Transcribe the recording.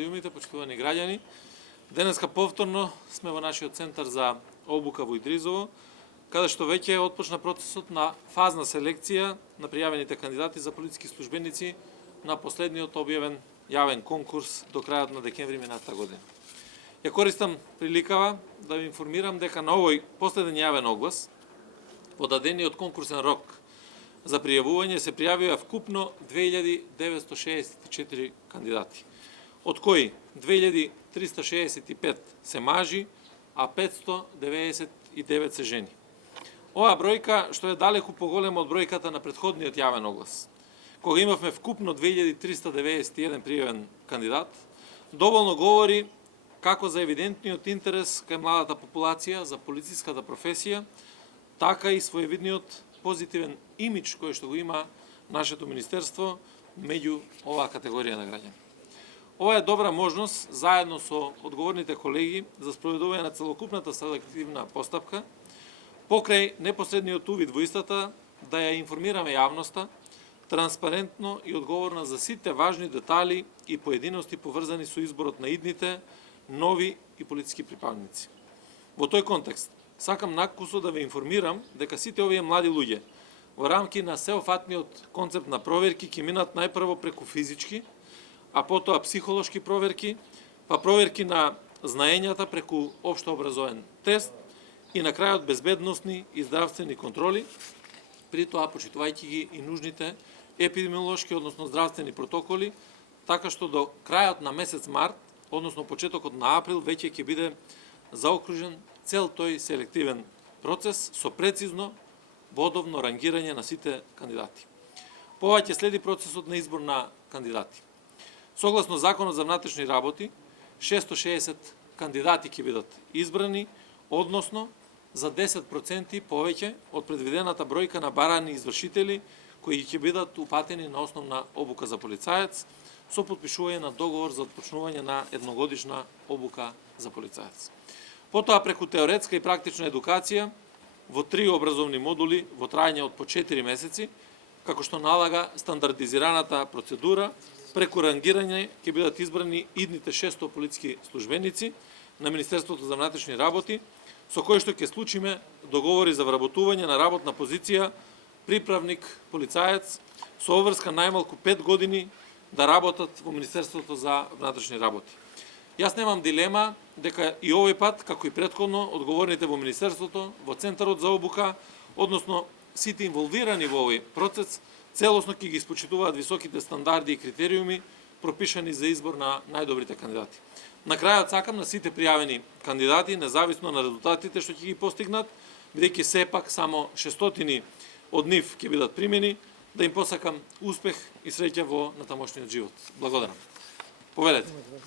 Почитувани граѓани, денеска повторно сме во нашиот центар за обука во Идризово, каде што веќе отпочна процесот на фазна селекција на пријавените кандидати за полициски службеници на последниот објавен јавен конкурс до крајот на декември минатата година. Ја користам приликава да ви информирам дека на овој последен јавен оглас, во дадениот конкурсен рок за пријавување се пријавија вкупно 2964 кандидати, од кои 2365 се мажи, а 599 се жени. Оваа бројка, што е далеку поголема од бројката на претходниот јавен оглас, кога имавме вкупно 2391 пријавен кандидат, доволно говори како за евидентниот интерес кај младата популација за полициската професија, така и своевидниот позитивен имидж кој што го има нашето министерство меѓу оваа категорија на граѓани. Ова е добра можност, заедно со одговорните колеги, за спроведување на целокупната селективна постапка, покрај непосредниот увид во истата, да ја информираме јавноста, транспарентно и одговорно за сите важни детали и поединости поврзани со изборот на идните, нови и политички припадници. Во тој контекст, сакам накусо да ве информирам дека сите овие млади луѓе во рамки на сеофатниот концепт на проверки ќе минат најпрво преку физички, а потоа психолошки проверки, па проверки на знаењата преку општо образовен тест и на крајот безбедносни и здравствени контроли, при тоа почитувајќи ги и нужните епидемиолошки, односно здравствени протоколи, така што до крајот на месец март, односно почетокот на април, веќе ќе биде заокружен цел тој селективен процес со прецизно бодовно рангирање на сите кандидати. Пова ќе следи процесот на избор на кандидати. Согласно Законот за внатрешни работи, 660 кандидати ќе бидат избрани, односно за 10% повеќе од предвидената бројка на барани извршители кои ќе бидат упатени на основна обука за полицаец со потпишување на договор за отпочнување на едногодишна обука за полицаец. Потоа преку теоретска и практична едукација во 3 образовни модули во трајање од по 4 месеци, како што налага стандардизираната процедура, преку рангирање ќе бидат избрани идните 600 полициски службеници на Министерството за внатрешни работи, со кои што ќе случиме договори за вработување на работна позиција приправник полицаец со обврска најмалку 5 години да работат во Министерството за внатрешни работи. Јас немам дилема дека и овој пат, како и претходно, одговорните во Министерството, во Центарот за обука, односно сите инволвирани во овој процес, целосно ќе ги испочитуваат високите стандарди и критериуми пропишани за избор на најдобрите кандидати. На крајот сакам на сите пријавени кандидати, независно на резултатите што ќе ги постигнат, бидејќи сепак само 600 од нив ќе бидат примени, да им посакам успех и среќа во натамошниот живот. Благодарам. Повелете.